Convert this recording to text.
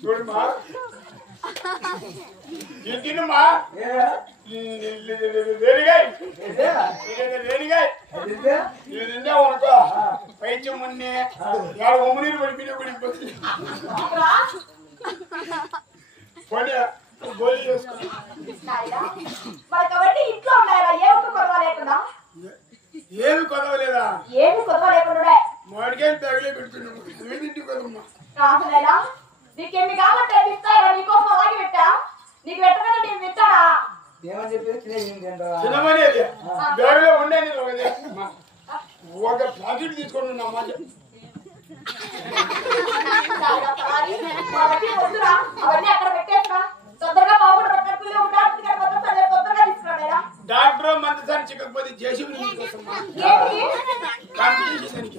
చూడమ్మా తిన్నమ్మా తింటే ఉనకో పైచ్యం మొన్నే ఒమ్ము నీరు పడిపోయినా పడిపోతుంది గోళీ ఇంట్లో ఉన్నాయా ఏమి కొనవలేకుండా ఏమి కొనవలేదా ఏమి కొనవలేకుండా మామిడికాయలు తగిలే పెడుతున్నాము ఏమిటి కదమ్మా రాజులేదా నీకేమి కావాలంటే ఇస్తారా నీకోసం అలాగే పెట్టా నీకు పెట్టగానే నేను వింటానా ఏమని చెప్పి తినమనేది బ్యాగులో ఉండేది ఒక ప్యాకెట్ తీసుకొని ఉన్నామా అవన్నీ అక్కడ పెట్టేసా తొందరగా బాగుండు పిల్లలు తొందరగా తీసుకురాడా డాక్టర్ మందసారి చిక్కకపోతే జేసీబీ కాంపిటీషన్